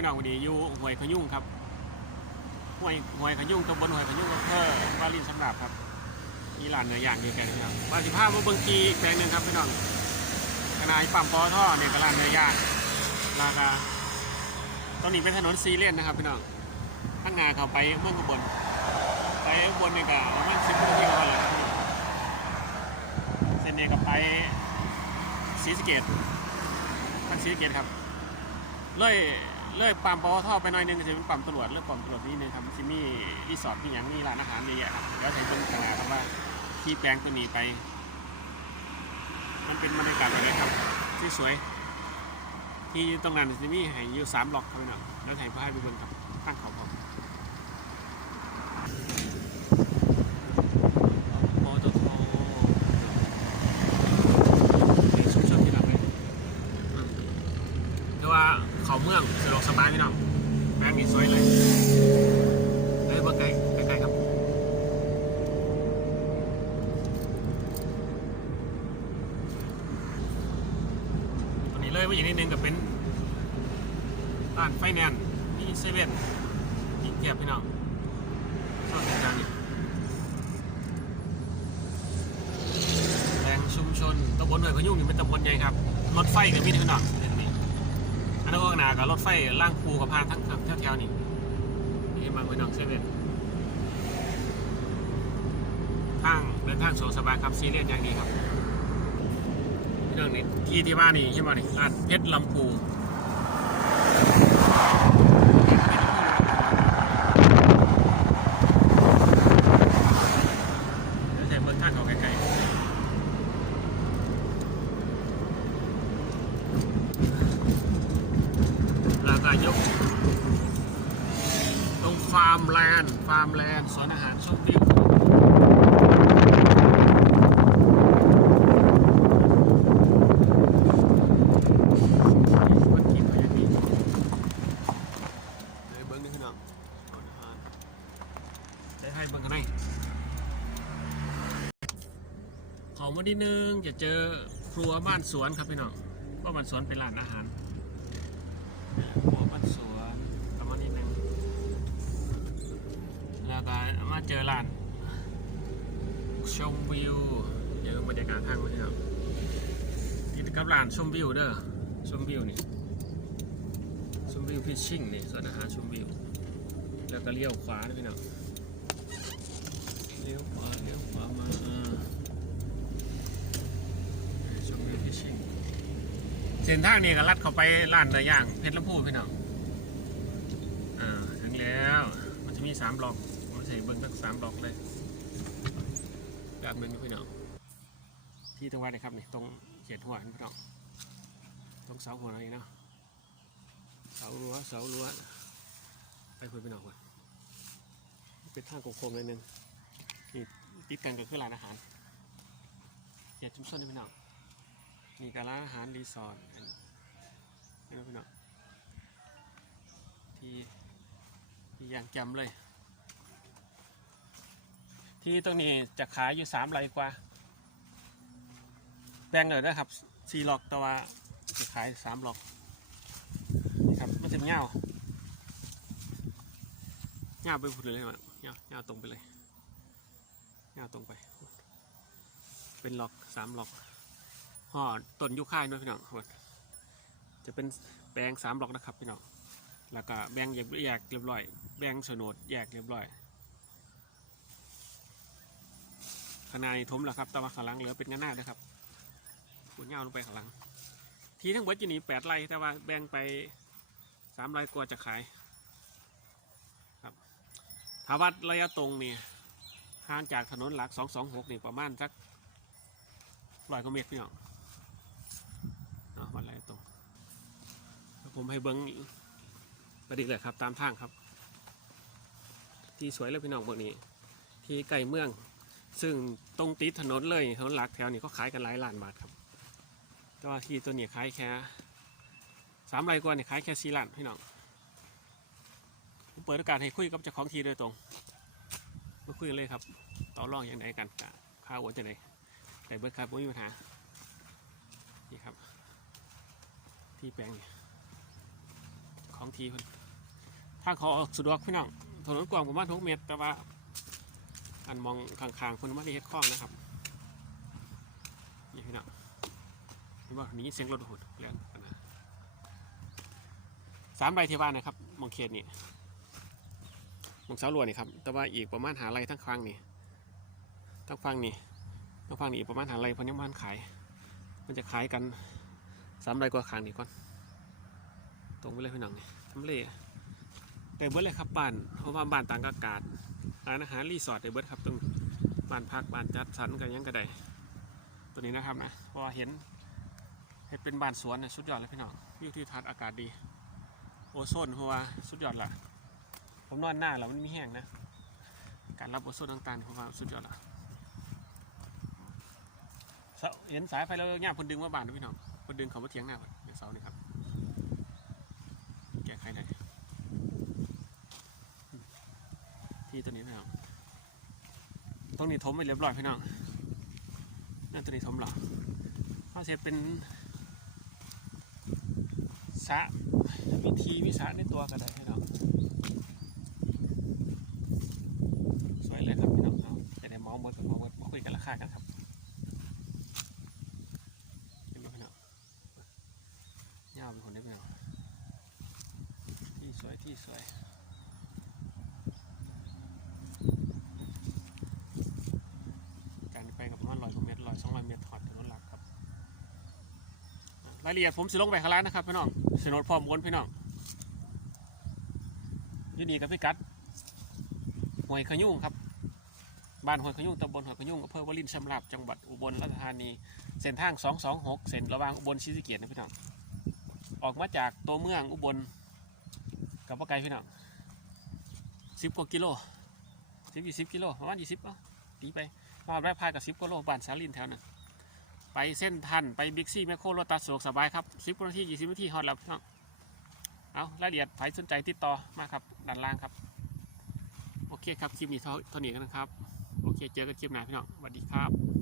พี่น้องวันนี้อยู่ห้วยขยุ่งครับห้วยห้วยขยุ่งตำบลห้วยขยุ่งอำเภอวารินสำราบครับมีร้านเนื้อย่างอยู่แกนึงครับมาสิบห้ามาเบิ่งกีแปลงหนึ่งครับพี่น้องขนาดปั๊มปอท่อเนี่ยก็ร้านเนื้อย่างราคาตอนนี้เป็นถนนซีเรียนนะครับพี่น้องข้างหน้าเขาไปเมืองอุบลไปบลนี่ก็ประมาณสิบนาทีก็พอแล้วครับเส้นนี้ก็ไปศรีสะเกดทางศรีสะเกดครับเลย เลยปั๊มปอท่อไปหน่อยนึงก็จะเป็นปั๊มตรวจเลิกปั๊มตรวจนี่นึงครับซิมี่รีสอร์ทมีอย่างมีร้านอาหารเยอะแยะครับแล้วใช้ต้นขนาดครับว่าที่แปลงตัวนี้ไป มันเป็นบรรยากาศแบบนี้ครับที่สวย ที่ตรงนั้นซิมีให้อยู่สามล็อกครับพี่น้องแล้วถ่ายภาพไปเบนครับตั้งเขาพร้อมปตทนี่ชุมชนที่หลังเลย แต่ว่าเขาเมืองสะดวกสบายพี่น้องแบงค์นี่สวยเลยเลยเบิ่งไกลไกลๆครับ วนี้เลยมาอย่างนิดนึงกับเป็นร้านไฟแนนซ์ที่เซเว่นอีกเกียบพี่น้องชอบกินจานนี้แหล่งชุมชนตำบลหน่วยพยุงนี่เป็นตำบลใหญ่ครับ รถไฟกับพี่น้องเรื่องนี้อันนั้นก็หนากับรถไฟล่างคูกับพานทั้งแถวๆนี่นี่มาไปน้องเซเว่นทางเดินทางสะดวกสบายครับซีเรียสอย่างดีครับ เรื่องนี้ที่ที่บ้านนี่ใช่ไหมนี่ร้านเพชรลำพูฟาร์มแลนด์ ฟาร์มแลนด์สวนอาหารชมวิวคนกินเขาอย่างนี้เลยเบิ้งนี่พี่น้องสวนอาหาร ได้ให้เบิ้งกันไหนเขามาดีนึงจะเจอครัวบ้านสวนครับพี่น้องก็บ้านสวนเป็นร้านอาหารหัวบ้านสวนประมาณนี้นึงแล้วก็มาเจอร้านชมวิวเดี๋ยวบรรยากาศทางมาที่ครับติดกับร้านชมวิวเด้อชมวิวนี่ชมวิวฟิชชิ่งนี่ส่วนอาหารชมวิว แล้วก็เลี้ยวขวานะพี่น้อง เลี้ยวขวาเลี้ยวขวามาอ่าชมวิวฟิชชิ่งเส้นทางนี้ก็ลัดเข้าไปร้านเนื้อย่างเพชรลำพูพี่น้องอ่าถึงแล้วมันจะมีสามบล็อกผมใส่เบิ้งตั้งสามบล็อกเลยแบบนึงพี่น้องที่ตรงวัดนะครับนี่ตรงเขียนหัวพี่น้องตรงเสาหัวนี่เนาะเสารั้วเสารั้วไปคุยพี่น้องก่อนเป็นทางโค้งๆเลยนึง ติดกันก็คือร้านอาหารเขียนชุมชนนี่พี่น้องมีการร้านอาหารรีสอร์ทนี่พี่น้องที่ที่อย่างจำเลย ที่ตรงนี้จะขายอยู่สามไรกว่า แบ่งเลยนะครับสี่หลอกแต่ว่าจะขายสามหลอกนี่ครับมันถึงเงาเงาไปพูดเลยมั้ยเงาเงาตรงไปเลย เงาตรงไป เป็นล็อกสามล็อกห่อต้นยุค่ายด้วยพี่น้องจะเป็นแปลงสามล็อกนะครับพี่น้องแล้วก็แบ่งแยกแยกเรียบร้อย แบ่งโฉนดแยกเรียบร้อยขนาดนี้ถมแล้วครับต่ว่าข้างหลังเหลือเป็นงานหน้านะครับขุดเงาลงไปข้างหลัง ทีทั้งหมดจะหนีแปดไร่แต่ว่าแบ่งไปสามไร่กว่าจะขายครับถ้าวัดระยะตรงนี่ ห่างจากถนนหลักสองสองหกนี่ประมาณสักร้อยกว่าเมตรพี่น้องเนาะวันไรตรงผมให้เบิ้งประดิษฐ์เลยครับ ตามทางครับ ที่สวยเลยพี่น้องพวกนี้ ที่ไก่เมือง ซึ่งตรงติดถนนเลยถนนหลักแถวนี้เขาขายกันหลายล้านบาทครับแต่ว่าที่ตัวนี้ขายแค่สามไรกว่านี่ขายแค่สี่ล้านพี่น้องผมเปิดโอกาสให้คุยกับเจ้าของทีโดยตรง มาคุยกันเลยครับต่อรองอย่างไรกันกะค่าโอนจะไหนแต่เบิร์ดครับไม่มีปัญหานี่ครับ ที่แปลงนี่ขของทีเพิ่นทาเขาออกสะดวกพี่น้องถนนกว้างประมาณ6เมตร แต่ว่าอันมองข้างๆเพิ่นว่าได้เฮ็ดคลองนะครับนี่พี่น้องเห็นบ่มีเสียงรถหุ่นเรื่องปัญหาสามใบเทวานะครับมองเขตนี่ มองเสาหลวนี่ครับ แต่ว่าอีกประมาณหาไรทั้งครั้งนี่ทั้งฟังนี่ทั้งฟังนี่อีกประมาณหาไรพิ่นยังมันขาย มันจะขายกันสามใบกว่าครั้งนี่ก่อน ตรงไปเลยพี่น้องนี่ทำเลได้เบิดเลยครับบ้านเพราะว่าบ้านต่างอากาศร้านอาหารรีสอร์ทได้เบิดครับตรงบ้านพักบ้านจัดสรรกันยังก็ไดตัวนี้นะครับนะเพราะเห็นเห็นเป็นบ้านสวนนะสุดยอดเลยพี่น้องวิวทิวทัศน์อากาศดี โอโซนเพราะว่าสุดยอดละ ผมนอนหน้าแล้วมันมีแห้งนะ การรับโอโซนต่างๆเพราะว่าสุดยอดละเสาเห็นสายไฟแล้วเนี่ยคนดึงมาบ้านนะพี่น้องคนดึงเขามาเทียงหน้าเพิ่นเดี๋ยวเสานี่ครับ แก้ไขได้ที่ตัวนี้พี่น้องตรงนี้ถมไปเรียบร้อยพี่น้องนั่นตัวนี้ถมหรอเขาเซฟเป็นสระวิธีวิสาในตัวก็ได้พี่น้องสวยเลยครับพี่น้องเอาจะไดมองเบิร์ดกับมองเบิดมาคุยกันราคากันครับเห็นไหมพี่น้องยาวเป็นคนได้พี่น้องที่สวยที่สวยการไปกับประมาณร้อยกว่าเมตรร้อยสองร้อยเมตรถอดถนนหลักครับรายละเอียดผมสิลงไปข้างล่างนะครับพี่น้องสนดพร้อมโอนพี่น้องยี่นี่กับพี่กัดหวยขยุ่งครับ บ้านห้วยขยุ่งตำบลห้วยขยุ่งอำเภอวลินชำราบจังหวัดอุบลราชธานี เส้นทาง 226 เส้นระหว่างอุบลศรีสะเกษนะพี่น้อง ออกมาจากตัวเมืองอุบลกับว่าไกลพี่น้องสิบกว่ากิโลสิบยี่สิบกิโลประมาณยี่สิบเนาะตีไปมาแวะพายกับสิบกว่าโลบ้านสาลินแถวนั้นไปเส้นทันไปบิ๊กซี่แมคโครรถตัดสะดวกสบายครับสิบนาทียี่สิบนาทีฮอตแล้วพี่น้องเอารายละเอียดใครสนใจติดต่อมาครับด้านล่างครับ โอเคครับ คลิปนี้เท่านี้กันนะครับ โอเคเจอกันคลิปหน้าพี่น้องสวัสดีครับ